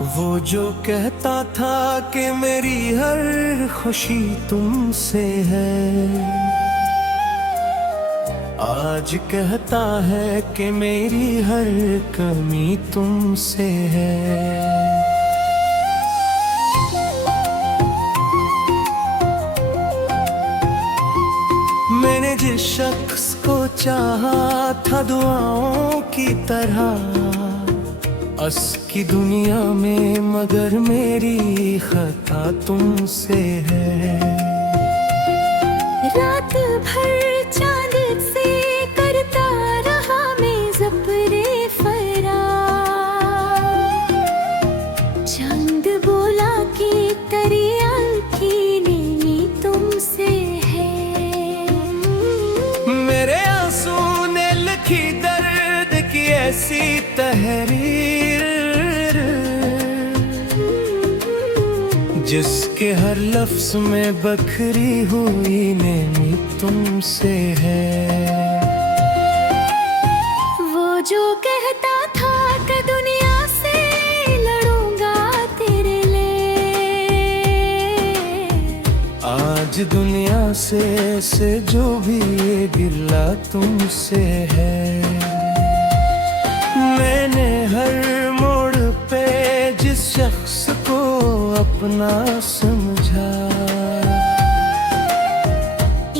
वो जो कहता था कि मेरी हर खुशी तुमसे है, आज कहता है कि मेरी हर कमी तुमसे है। मैंने जिस शख्स को चाहा था दुआओं की तरह, अस की दुनिया में मगर मेरी खता तुमसे है। रात भर चांद से करता रहा मैं ज़ब्रे फरार, चांद बोला कि तेरी आँखी नीली तुमसे है। मेरे आंसू ने लिखी दर्द की ऐसी तहरीर, जिसके हर लफ्ज में बखरी हुई नेमी तुमसे है। वो जो कहता था कि दुनिया से लड़ूंगा तेरे लिए, आज दुनिया से जो भी ये गिला तुमसे है। मैंने हर मोड़ पे जिस शख्स को अपना समझा,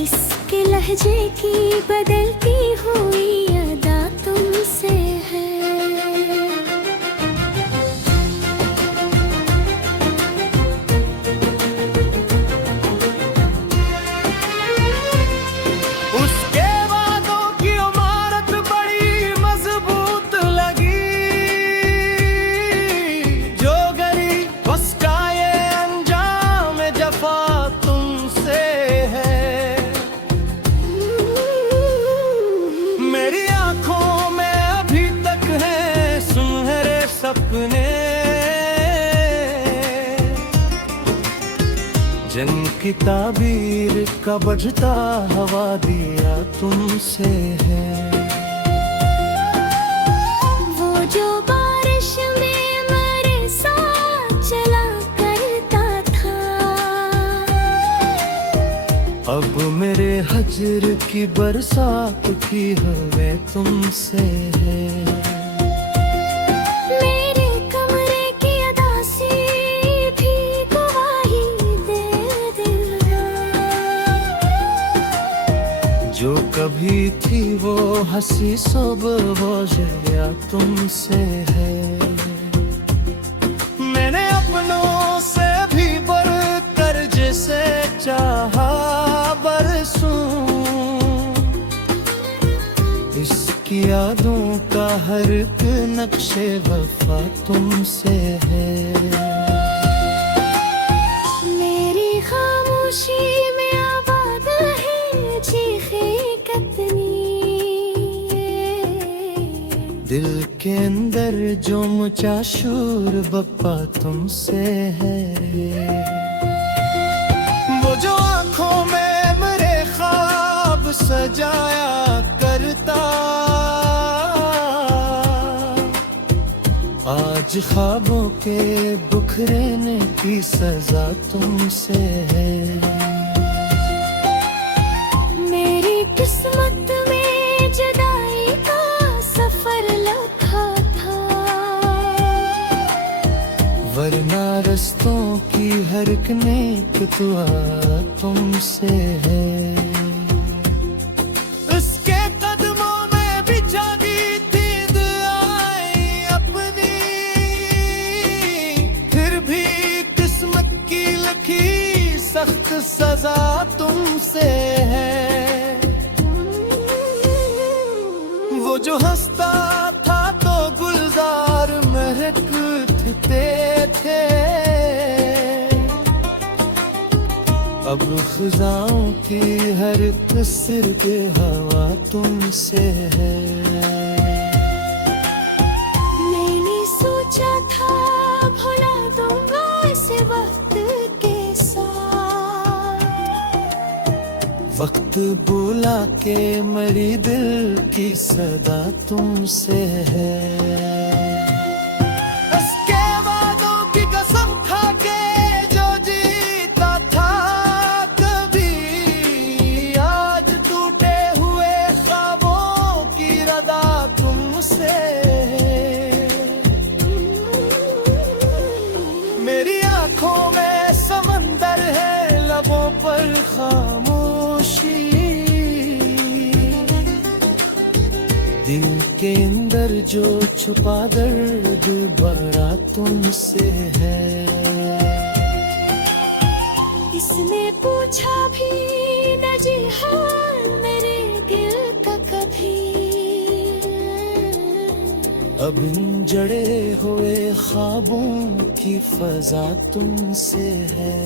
इसके लहजे की बदलती हुई अदा तुमसे है। उसके वादों की इमारत बड़ी मजबूत लगी, जो गरीब उसका ये अंजाम जफा तुमसे है। मेरी आंखों में अभी तक है सुनहरे सपने, जिनकी ताबीर का बजता हवा दिया तुमसे है। वो जो बारिश में मेरे साथ चला करता था, अब मेरे हजर की बरसात की हवें तुमसे है। मेरे कमरे की अदासी भी गवाही दे दिया, जो कभी थी वो हंसी सुबह वो जया तुमसे है। मैंने अपनों से भी बढ़कर जिसे चाहा बरसूं, इसकी यादों का हर एक नक्शे वफा तुमसे है। मेरी खामोशी में आबाद है चीखे कतनी, दिल के अंदर जो मचा शूर बप्पा तुमसे है। वो जो आंखों में मेरे ख्वाब सजाया करता, आज ख्वाबों के बिखरने की सजा तुमसे है। मेरी किस्मत में जुदाई का सफर लिखा था, वरना रस्तों की हर एक नेक दुआ तुमसे है। उसके कदमों में भी जागी थी दुआएं अपनी, फिर भी किस्मत की लिखी सख्त सजा तुमसे है। वो जो हंसता था तो गुलजार महकते थे, अब खिजाओं की हर एक सिर के हवा तुमसे है। मैंने सोचा था भुला दूंगा इस वक्त के साथ, वक्त बुला के मेरी दिल की सदा तुमसे है। उसके वादों तुमसे। मेरी आंखों में समंदर है, लबों पर खामोशी। दिल के अंदर जो छुपा दर्द बड़ा तुमसे है। इसने पूछा भी न जी हाल मेरे दिल का कभी। अब इन जड़े हुए ख्वाबों की फजा तुमसे है।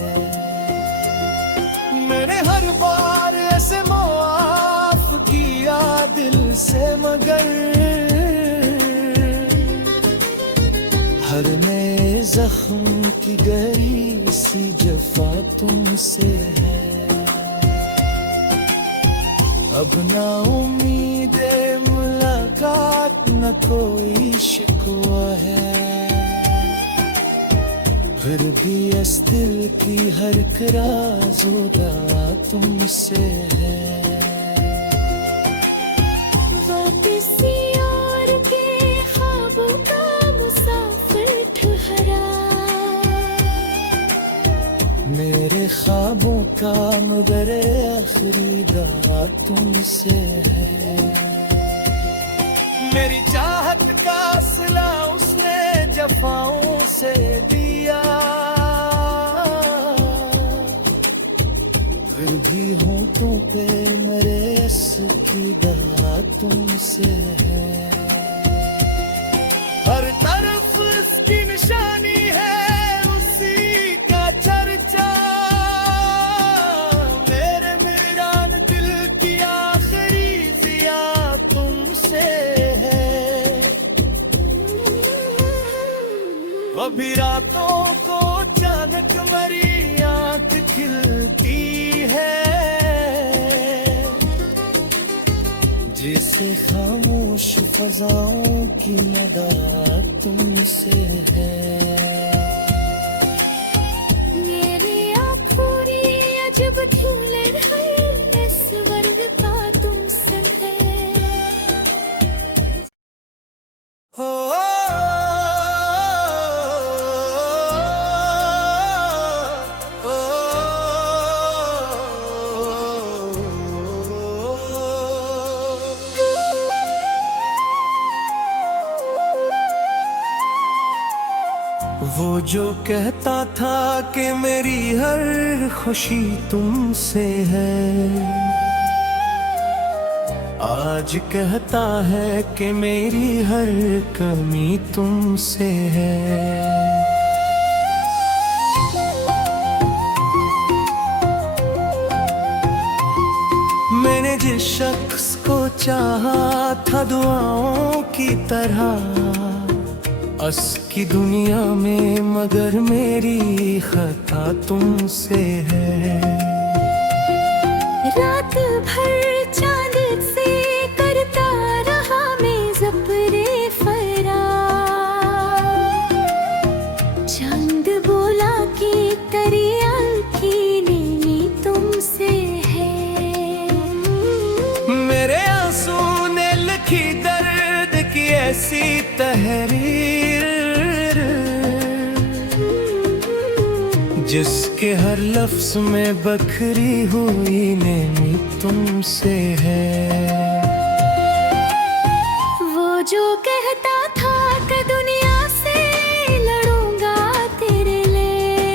मैंने हर बार ऐसे मुआफ किया दिल से, मगर हर नए जख्म की गहरी सी जफा तुमसे है। अब ना उम्मीद मुलाकात न कोई शिकवा है, फिर भी इस दिल की हर राज़-ओ-दा तुमसे है। किसी और के ख्वाबों का मुसाफिर ठहरा, मेरे ख्वाबों का मगर आखिरी दा तुमसे है। मेरी चाहत का सिला उसने जफाओं से दिया, फिर भी होठों पे मेरे इसकी दा तुमसे है। हर तरफ इसकी निशानी है, उसी का चर्चा। मेरे वीरान दिल की आखिरी जिया तुमसे है। कभी रातों को अचानक मेरी आंख खिलती है, जिसे खामोश फजाओं की नदा तुमसे है। मेरे आँखों अजब झूले रहे, स्वर्ग का तुमसे है। हो वो जो कहता था कि मेरी हर खुशी तुमसे है, आज कहता है कि मेरी हर कमी तुमसे है। मैंने जिस शख्स को चाहा था दुआओं की तरह, अस की दुनिया में मगर मेरी खता तुमसे है। रात भर चांद से करता रहा मैं ज़ब्रे फरार, चांद बोला कि दरिया की नीवी तुमसे है। मेरे आंसू ने लिखी दर्द की ऐसी तहरीर, जिसके हर लफ्ज में बखरी हुई नेमी तुमसे है। वो जो कहता था कि दुनिया से लड़ूंगा तेरे लिए,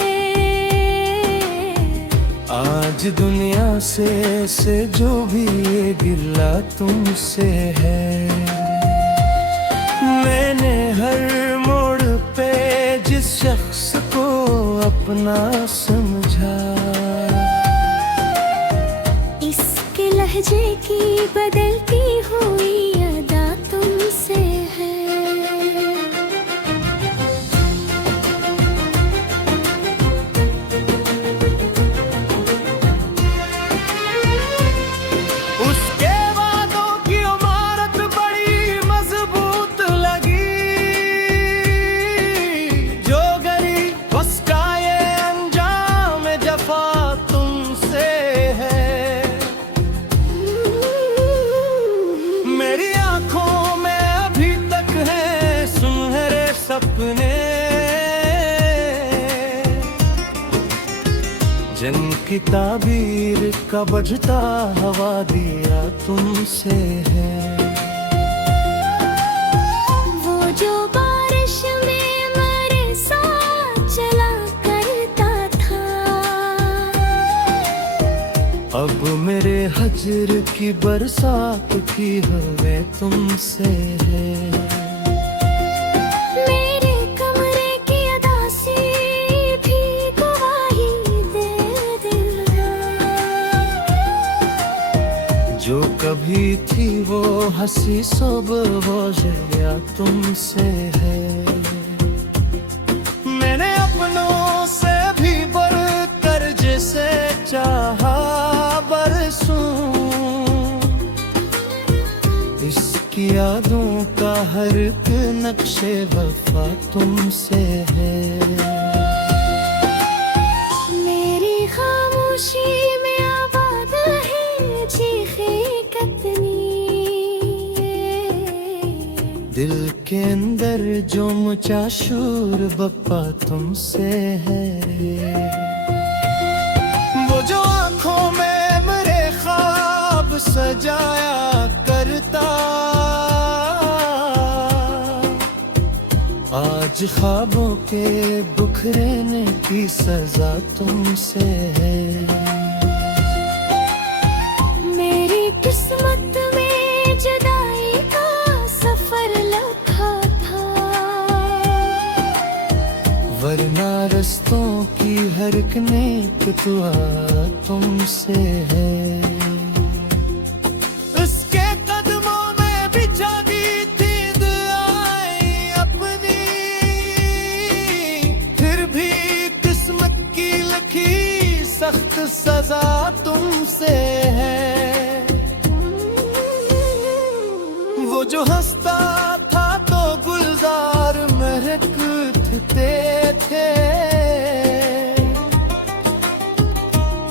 आज दुनिया से जो भी ये गिला तुमसे है। मैंने हर मोड़ पे जिस शख्स को अपना समझा, इसके लहजे की बदलती हुई अदा तुमसे है। उसके वादों की इमारत बड़ी मजबूत लगी, जो गरीब उसका ये अंजाम जफा तुमसे है। मेरी आंखों में अभी सपने, जंग की ताबीर का बजता हवा दिया तुमसे है। वो जो बारिश में मेरे साथ चला करता था, अब मेरे हजर की बरसात की हमें तुमसे है। मेरे कमरे की अदासी भी गवाही दे दिया, जो कभी थी वो हंसी सुबह वो जया तुमसे है। मैंने अपनों से भी बढ़कर जिसे चाहा बरसूं, इसकी यादों का हर एक नक्शे वफा तुमसे है। मेरी खामोशी में आबाद है चीखे कतनी, दिल के अंदर जो मचा शोर बप्पा तुमसे है। वो जो आंखों में मेरे ख्वाब सजाया करता, आज ख्वाबों के बिखरने की सजा तुमसे है। मेरी किस्मत में जुदाई का सफर लिखा था, वरना रस्तों की हर एक नेक दुआ तुमसे है। उसके कदमों में भी जागी थी दुआएं अपनी, फिर भी किस्मत की लिखी सख्त सजा तुमसे है। वो जो हंसता था तो गुलजार महकते थे,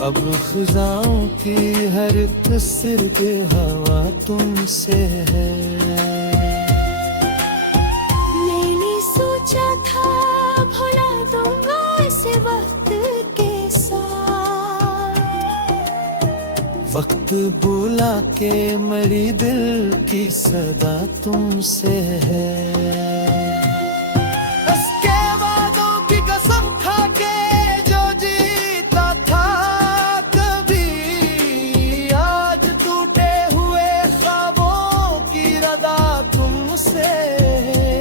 अब खिजाओं की हर तस्र के हवा तुमसे है। मैंने सोचा था भुला दूंगा इस वक्त के साथ, वक्त बुला के मरी दिल की सदा तुमसे है। उसके वादों की कसम खा के जो जीता था कभी, आज टूटे हुए ख्वाबों की रदा तुमसे है।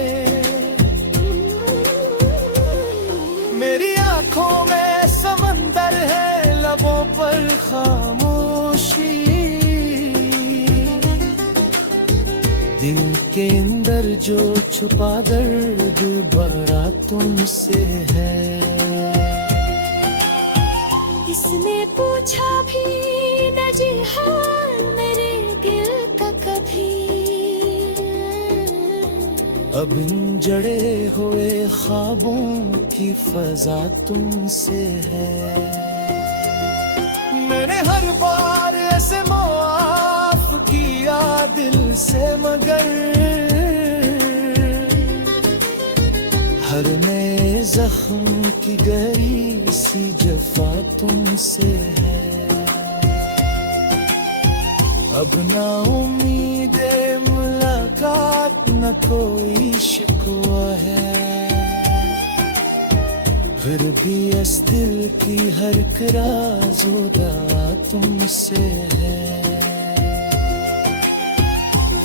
मेरी आंखों में समंदर है लबों पर खामोशी, दिल के अंदर जो छुपा दर्द बड़ा तुमसे है। इसने पूछा भी न जी हाल मेरे दिल का कभी, अब इन जड़े हुए ख्वाबों की फजा तुमसे है। मैंने हर बार ऐसे मुआफ किया दिल से, मगर हर नए जख्म की गहरी सी जफा तुमसे है। अब ना उम्मीद मुलाकात न कोई शिकवा है, फिर भी इस दिल की हर एक राज उदा तुमसे है।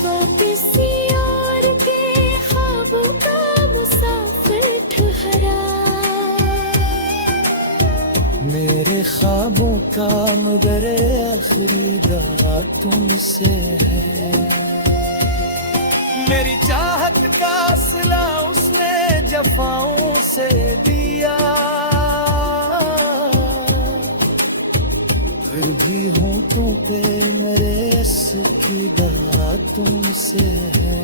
वो किसी और के ख्वाबों का मुसाफिर ठहरा, मेरे ख्वाबों का मगर आखिरी दा तुमसे है। मेरी चाहत का सिला उसने जफाओं से दिया, फिर भी होंठों पे मेरे इसकी दवा तुमसे है।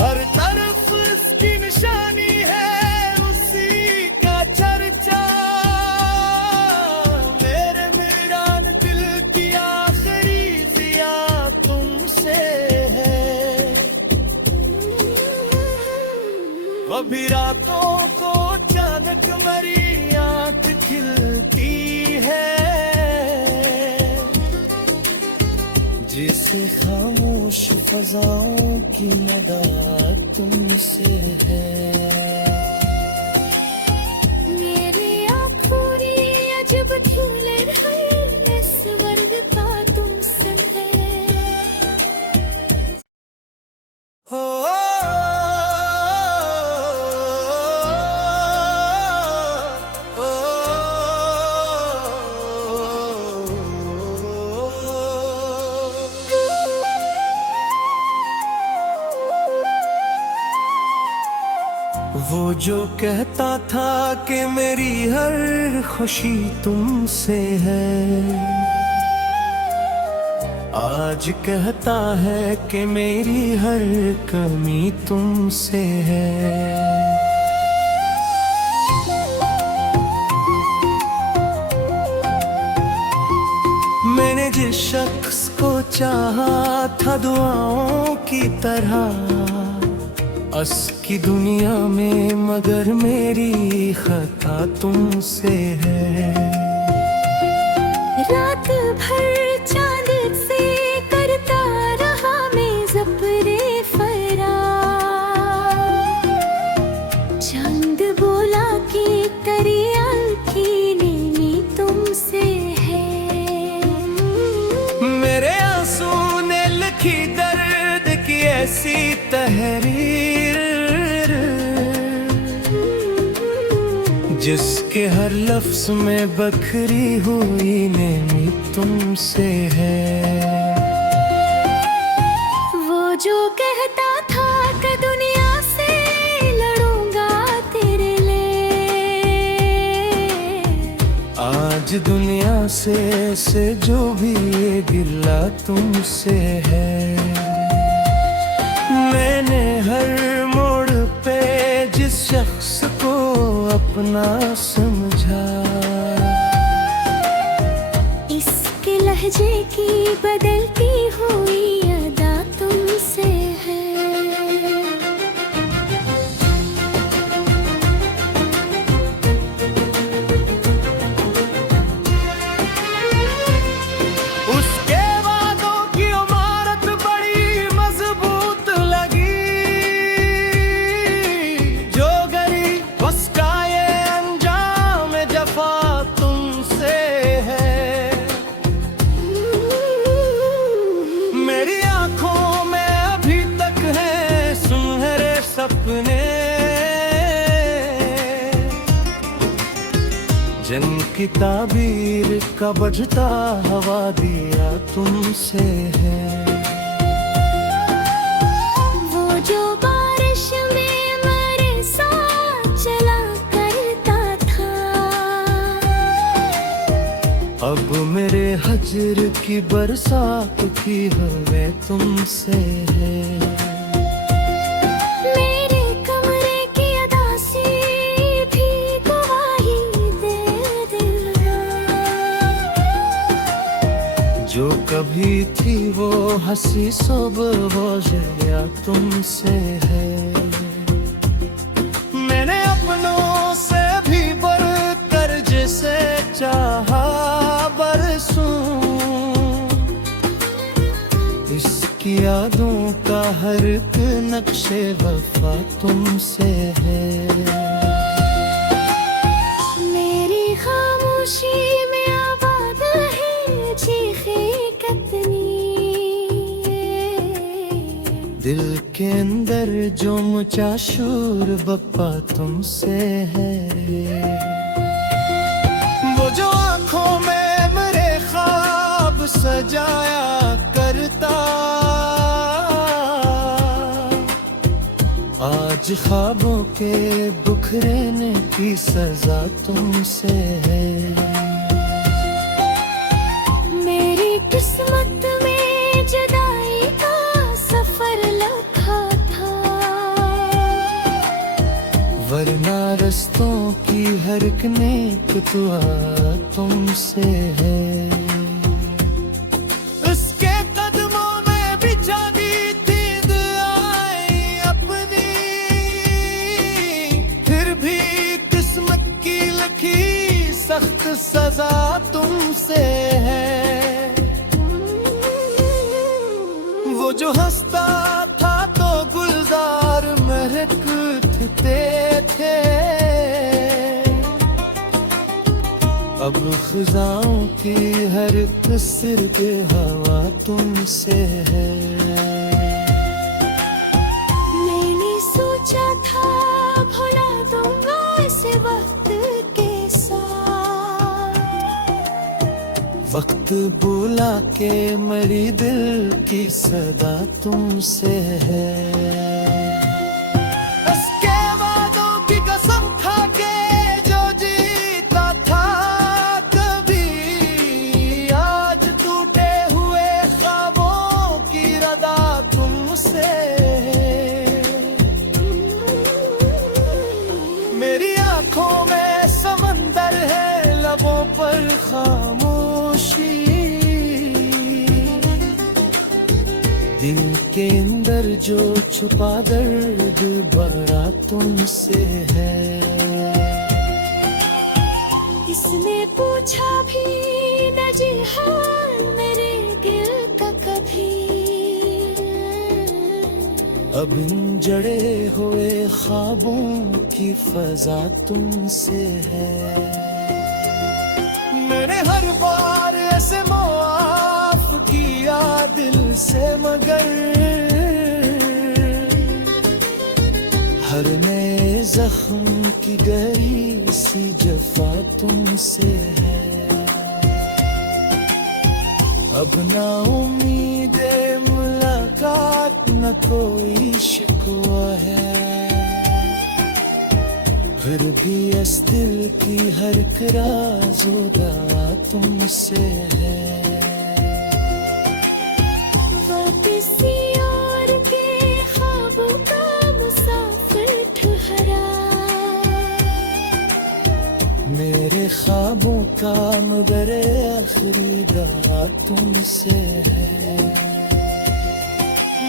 हर तरफ इसकी निशानी है उसी का चर्चा, मेरे वीरान दिल की आखिरी जिया तुमसे है। कभी रातों को अचानक मेरी आंख खिलती है, जिसे खामोश फजाओं की नदा तुमसे है। मेरी आँखों अजब झूले है, स्वर्ग का तुम संग है। हो वो जो कहता था कि मेरी हर खुशी तुमसे है, आज कहता है कि मेरी हर कमी तुमसे है। मैंने जिस शख्स को चाहा था दुआओं की तरह, अस की दुनिया में मगर मेरी खता तुमसे है। रात भर चांद से करता रहा मैं ज़फ़्रे फरार, चांद बोला कि तेरी आँखें नीली तुमसे है। मेरे आंसू ने लिखी दर्द की ऐसी तहरीर, जिसके हर लफ्ज में बखरी हुई नेमी तुमसे है। वो जो कहता था कि दुनिया से लड़ूंगा तेरे लिए, आज दुनिया से जो भी ये गिला तुमसे है। मैंने हर मोड़ पे जिस शख्स को अपना समझा, इसके लहजे की बदलती हुई अदा तुमसे है। उसके वादों की इमारत बड़ी मजबूत लगी, जो गरीब उसका ये अंजाम जफा तुमसे है। मेरी आंखों में अभी तक है सुनहरे सपने, जिनकी ताबीर का बजता हवा दिया तुमसे है। वो जो बारिश में मेरे साथ चला करता था, अब मेरे हजर की बरसात की हवें तुमसे है। मेरे कमरे की अदासी भी गवाही दे देना, जो कभी थी वो हंसी सुबह हो गया तुमसे है। मैंने अपनों से भी बढ़कर जिसे चाहा बरसूं, इसकी यादों का हर एक नक्शे वफा तुमसे है। मेरी खामोशी में आबाद है चीखे कितनी, दिल के अंदर जो मचा शोर बप्पा तुमसे है। वो जो आंखों में मेरे ख्वाब सजाया करता, आज ख्वाबों के बुखरेने की सजा तुमसे है। मेरी किस्मत में जुदाई का सफर लिखा था, वरना रस्तों की हर एक नेक दुआ तुमसे है। उसके कदमों में बिछा दी थी दुआएं अपनी, अब खिजाओं की हर एक सिर्फ हवा तुमसे है। मैंने सोचा था भुला दूंगा इस वक्त के साथ, वक्त बुला के मेरी दिल की सदा तुमसे है। उसके वादों की कसम खा के जो जीता था कभी, आज टूटे हुए ख्वाबों की रदा तुमसे है। मेरी आंखों में समंदर है, लबों पर खामोशी, दिल के अंदर जो छुपा दर्द भरा तुमसे है। इसने पूछा भी न जी हाल मेरे दिल का कभी। अब इन जड़े हुए ख्वाबों की फजा तुमसे है। मैंने हर बार ऐसे मुआफ किया दिल से, मगर हर नए जख्म की गहरी सी जफा तुमसे है। अब ना उम्मीद मुलाकात न कोई शिकवा है, फिर भी इस दिल की हर एक राज़ो दावा तुमसे है। वापसी और के ख्वाबों का मुसाफिर ठहरा, मेरे ख्वाबों का मगर आखिरी दावा तुमसे है।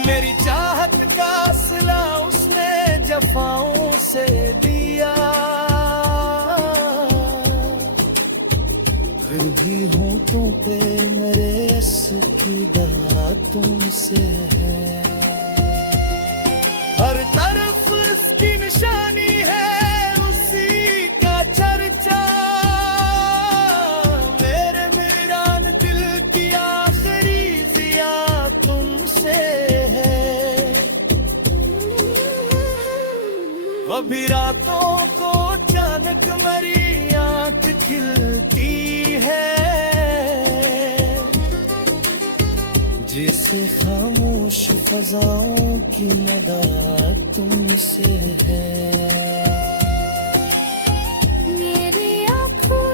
मेरी चाहत का सिला उसने जफाओं से दिया, फिर भी होठों पे मेरे इसकी दवा तुमसे है। हर तरफ इसकी निशानी है, उसी का चर्चा, मेरे वीरान दिल की आखिरी जिया तुमसे है। कभी रातों को अचानक मेरी आंख खिलती है, जिसे खामोश फजाओं की नदा तुमसे है। मेरे आँखों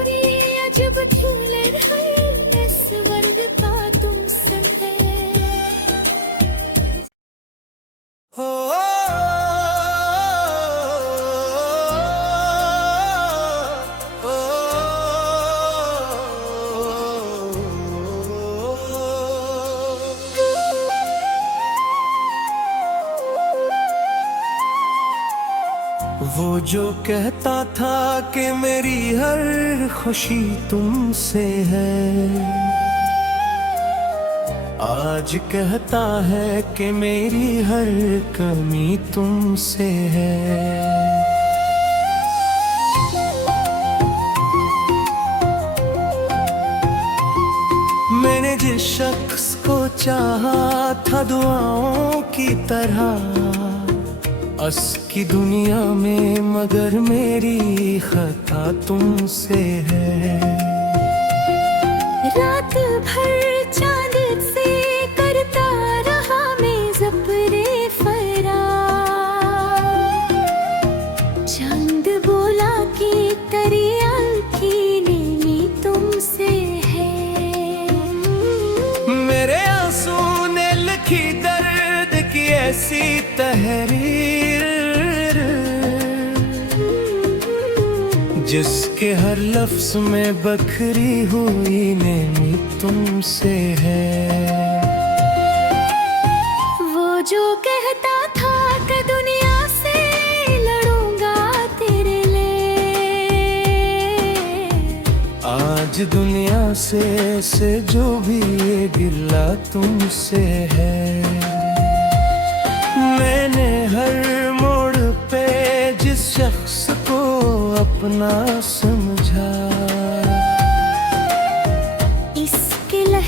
अजब झूले रहे इस वर्ग का तुमसे है। हो वो जो कहता था कि मेरी हर खुशी तुमसे है, आज कहता है कि मेरी हर कमी तुमसे है। मैंने जिस शख्स को चाहा था दुआओं की तरह, अस की दुनिया में मगर मेरी खता तुमसे है। रात भर चांद से करता रहा मैं ज़प्रे फरार, चांद बोला कि तरिया की नीली तुमसे है। मेरे आंसू ने लिखी दर्द की ऐसी तहरीर, जिसके हर लफ्ज में बखरी हुई नेमी तुमसे है। वो जो कहता था कि दुनिया से लड़ूंगा तेरे लिए, आज दुनिया से जो भी ये गिला तुमसे है। मैंने हर मोड़ पे जिस शख्स को अपना समझा,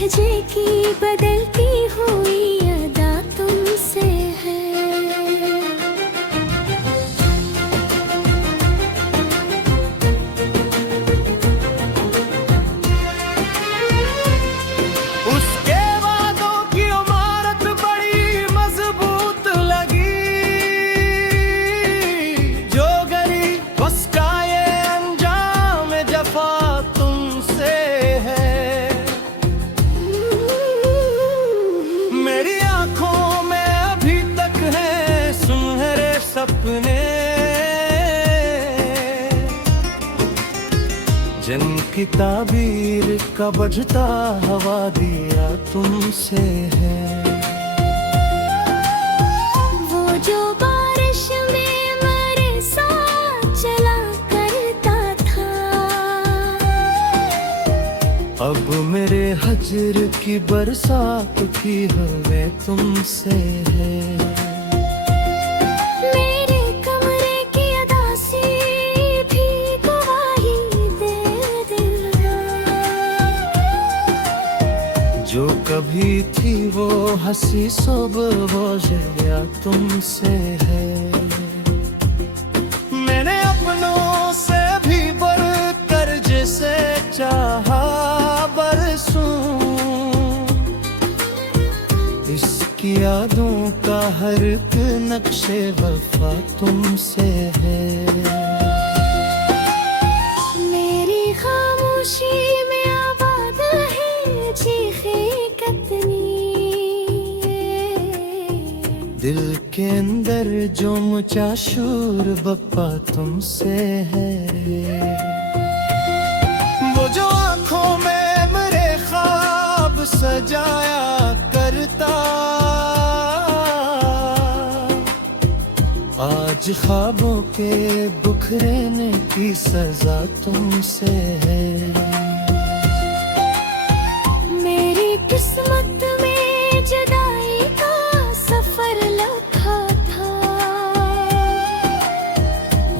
लहजे की बदलती हुई अदा तुमसे है। उसके वादों की इमारत बड़ी मजबूत लगी, जो गरीब उसका ये अंजाम जफा तुमसे है। मेरी आंखों में अभी तक है सुनहरे सपने, जिनकी ताबीर का बजता हवा दिया तुमसे है। वो जो बारिश में मेरे साथ चला करता था, अब मेरे हजर की बरसात की हमें तुमसे है। मेरे कमरे की अदासी भी गवाही दे दिया, जो कभी थी वो हंसी सुबह वो जया तुमसे है। मैंने अपनों से भी बढ़कर जिसे चाहा बरसूं, इसकी यादों का हर एक नक्शे वफा तुमसे है। मेरी खामोशी में आबाद है चीखे कतनी, दिल के अंदर जो मुझा शूर बप्पा तुमसे है। वो जो आंखों में मेरे ख्वाब सजाया करता, आज ख्वाबों के बुखरेने की सजा तुमसे है। मेरी किस्मत में जुदाई का सफर लिखा था,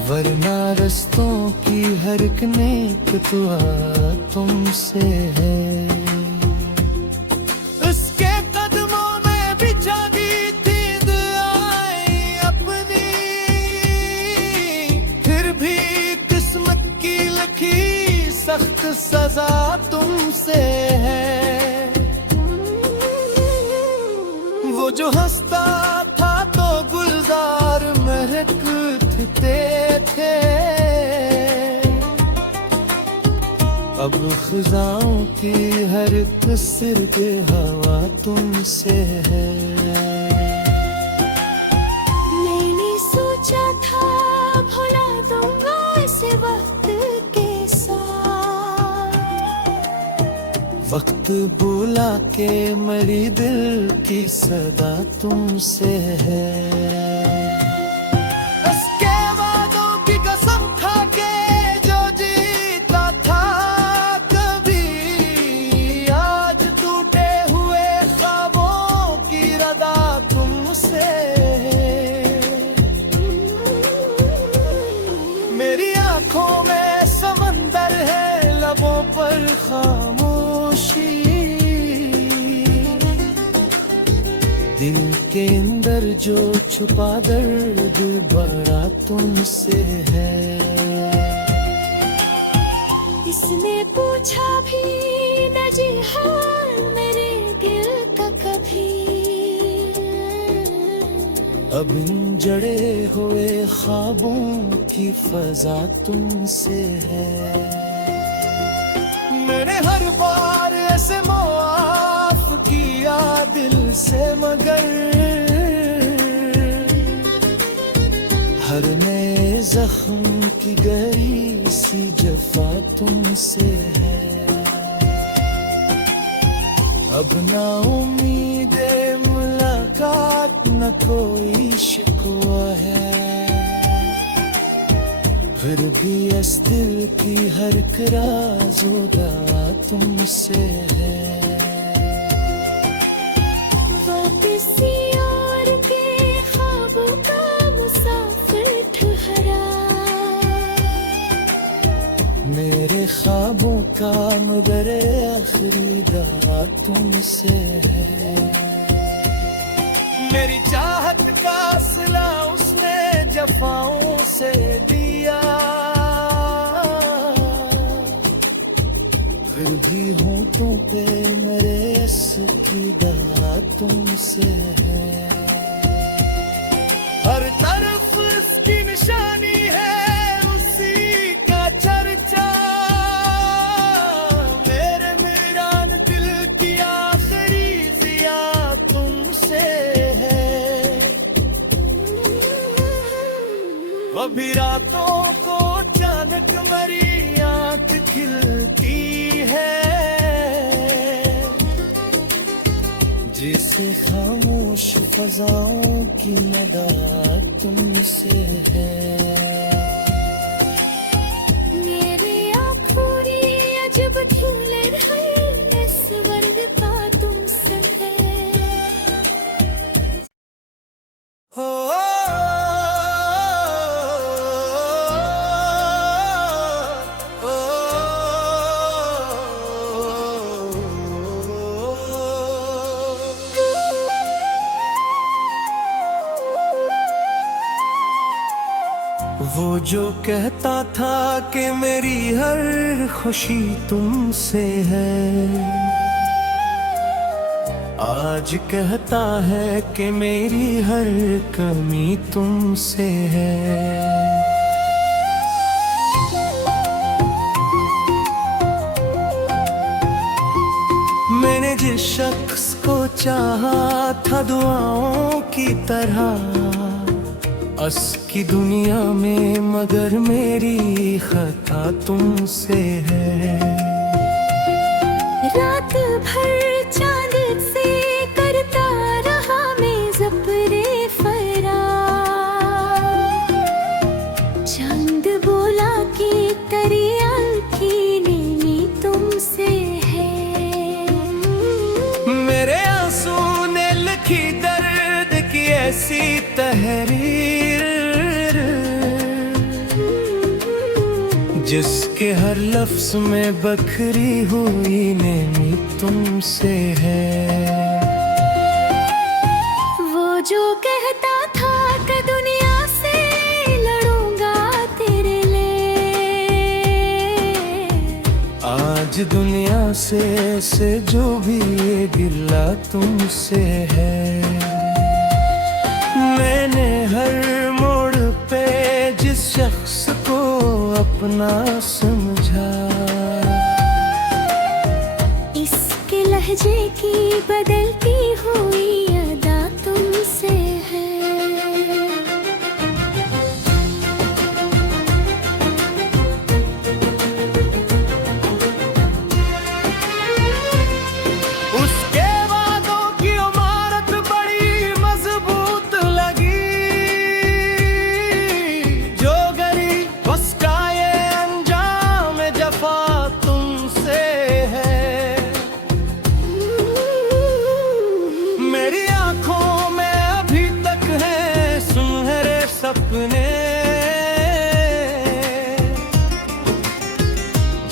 वरना रस्तों की हर एक नेक दुआ तुमसे है। उसके कदमों में भी जागी थी दुआएं अपनी, फिर भी किस्मत की लिखी सख्त सजा तुमसे है। वो जो हंसता था तो गुलजार महकते थे, अब खिजाओं की हर एक सिर पे हवा तुमसे है। मैंने सोचा था भुला दूंगा इसे वक्त के साथ, वक्त बुला के मरी दिल की सदा तुमसे है। उसके वादों की कसम खा के जो जीता था कभी, आज टूटे हुए ख्वाबों की रदा तुमसे है। मेरी आंखों में समंदर है लबों पर खामोशी, दिल के अंदर जो छुपा दर्द बड़ा तुमसे है। इसने पूछा भी न जी हाल मेरे दिल का कभी, अब इन जड़े हुए ख्वाबों की फजा तुमसे है। मैंने हर बार ऐसे मुआफ किया दिल से, मगर हर नए जख्म की गहरी सी जफा तुमसे है। अब ना उम्मीद मुलाकात न कोई शिकवा है, फिर भी इस दिल की हर एक राज़ो दवा तुमसे है। वापसी और के ख्वाबों का मुसाफिर ठहरा, मेरे ख्वाबों का मगर आखिरी दा तुमसे है। मेरी चाहत का सिला उसने जफाओं से दिया, फिर भी होंठों पे मेरे इसकी दा तुमसे है। हर तरफ इसकी निशानी है, उसी का चर्चा। मेरे वीरान दिल की आखिरी जिया तुमसे है। कभी रातों को अचानक मेरी आंख खिलती है, जिसे खामोश फजाओं की नदा तुमसे है। मेरे आँखों की अजब खिलन है, स्वर्ग का तुमसे है। हो वो जो कहता था कि मेरी हर खुशी तुमसे है, आज कहता है कि मेरी हर कमी तुमसे है। मैंने जिस शख्स को चाहा था दुआओं की तरह, अस की दुनिया में मगर मेरी खता तुमसे है। रात भर चांद से करता रहा मैं ज़ब्रे फरार, चांद बोला कि तेरी आँखी नीली तुमसे है। मेरे आंसू ने लिखी दर्द की ऐसी तहरीर, जिसके हर लफ्ज में बखरी हुई नेमी तुमसे है। वो जो कहता था कि दुनिया से लड़ूंगा तेरे लिए, आज दुनिया से जो भी ये गिला तुमसे है। मैंने हर मोड़ पे जिस शख्स को अपना समझा, इसके लहजे की बदलती हुई अदा तुमसे है। उसके वादों की इमारत बड़ी मजबूत लगी, जो गरीब उसका ये अंजाम जफा तुमसे है। मेरी आंखों में अभी तक है सुनहरे सपने,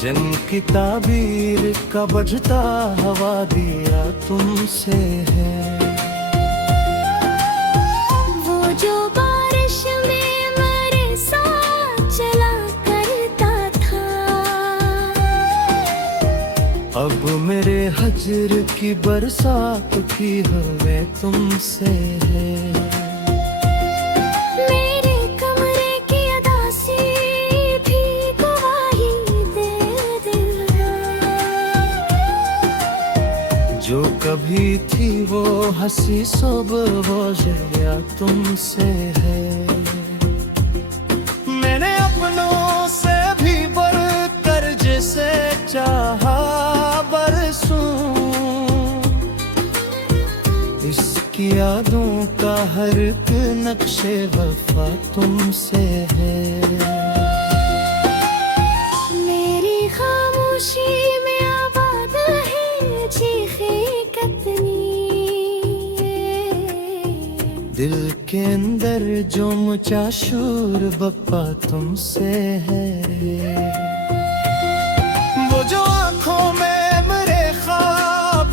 जिनकी ताबीर का बजता हवा दिया तुमसे है। वो जो बारिश में मेरे साथ चला करता था, अब मेरे हजर की बरसात की हमें तुमसे है। मेरे कमरे की अदासी भी गवाही दे जो कभी थी वो हंसी सुबह वो जया तुमसे है। मैंने अपनों से भी बढ़कर जिसे चाहा बरसूं, इसकी यादों का हर एक नक्शे वफा तुमसे है। मेरी खामोशी में आबाद है चीखे कितनी, दिल के अंदर जो मचा शूर बप्पा तुमसे है। वो जो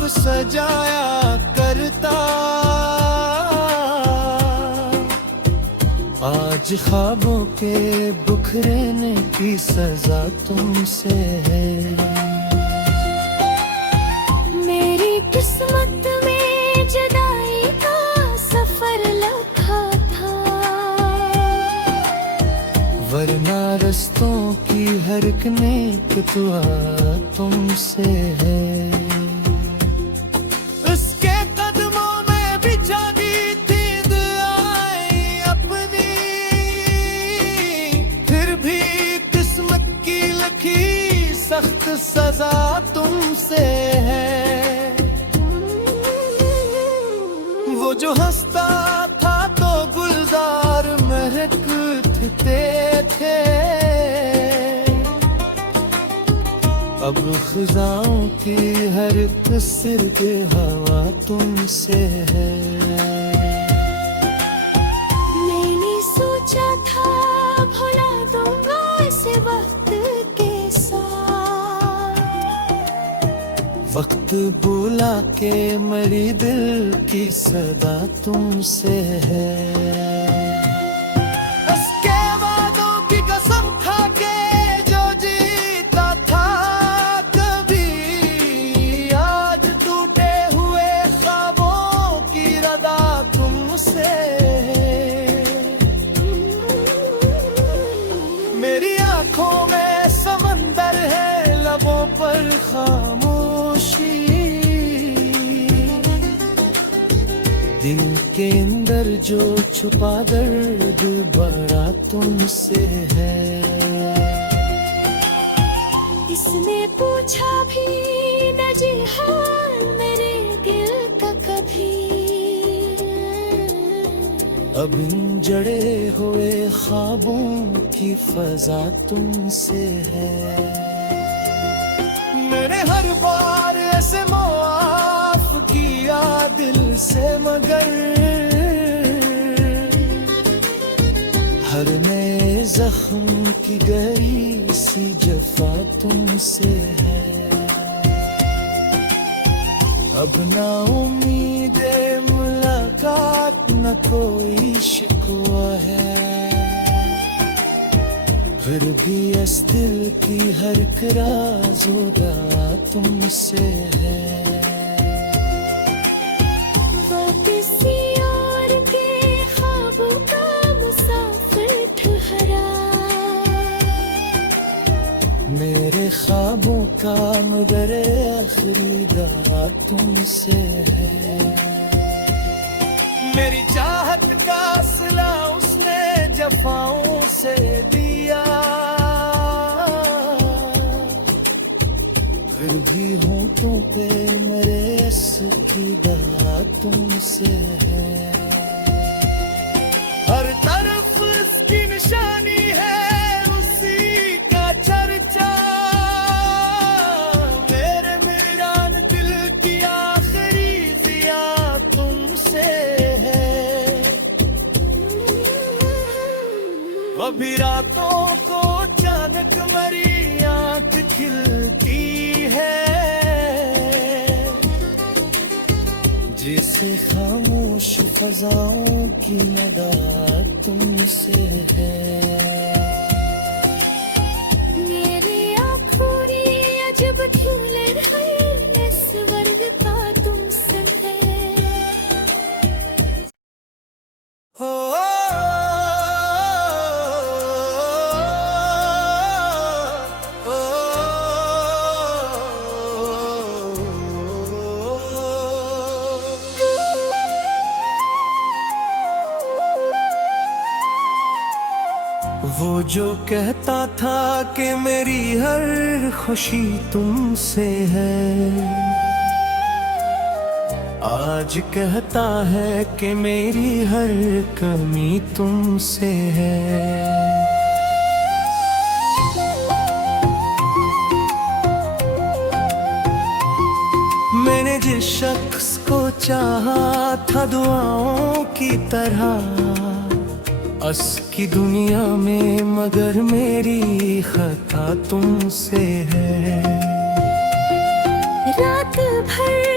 सजाया करता। आज ख्वाबों के बिखरने की सजा तुमसे है। मेरी किस्मत में जुदाई का सफर लिखा था, वरना रस्तों की हर एक नेक दुआ तुमसे है। उसके कदमों में भी जागी थी दुआएं अपनी, फिर भी किस्मत की लिखी सख्त सजा तुमसे है। वो जो हंसता था तो गुलजार महकते थे, अब खिजाओं की हर सिरद हवा तुमसे है। मैंने सोचा था भुला दूंगा इस वक्त के साथ, वक्त बुला के मरी दिल की सदा तुमसे है। उसके वादों की कसम खा के जो जीता था कभी, आज टूटे हुए ख्वाबों की रदा तुमसे है। मेरी आंखों में समंदर है, लबों पर खामोशी, दिल के अंदर जो छुपा दर्द बड़ा तुमसे है। इसने पूछा भी न जी हाल मेरे दिल का कभी, अब इन जड़े हुए ख्वाबों की फजा तुमसे है। मैंने हर बार ऐसे मुआफ किया दिल से, मगर हर नए जख्म की गई सी जफा तुमसे है। अब ना उम्मीद मुलाकात न कोई शिकवा है, फिर भी इस दिल की हर राज़ो दवा तुमसे है। वो किसी और के ख्वाबों का मुसाफिर ठहरा, मेरे ख्वाबों का मगर आखिरी दवा तुमसे है। मेरी चाहत का सिला उसने जफाओं से दिया, फिर भी होठों पे मेरे इसकी दवा तुमसे है। हर तरफ इसकी निशानी है, उसी का चर्चा, मेरे वीरान दिल की आखिरी जिया तुमसे है। अभी रातों को अचानक मरी आंख खिलती है, जिसे खामोश फजाओं की नदा तुमसे है। मेरे आँखों अजब क्यों लड़खड़ाए, इस स्वर्ग का तुमसे है। हो वो जो कहता था कि मेरी हर खुशी तुमसे है, आज कहता है कि मेरी हर कमी तुमसे है। मैंने जिस शख्स को चाहा था दुआओं की तरह, अस की दुनिया में मगर मेरी खता तुमसे है। रात भर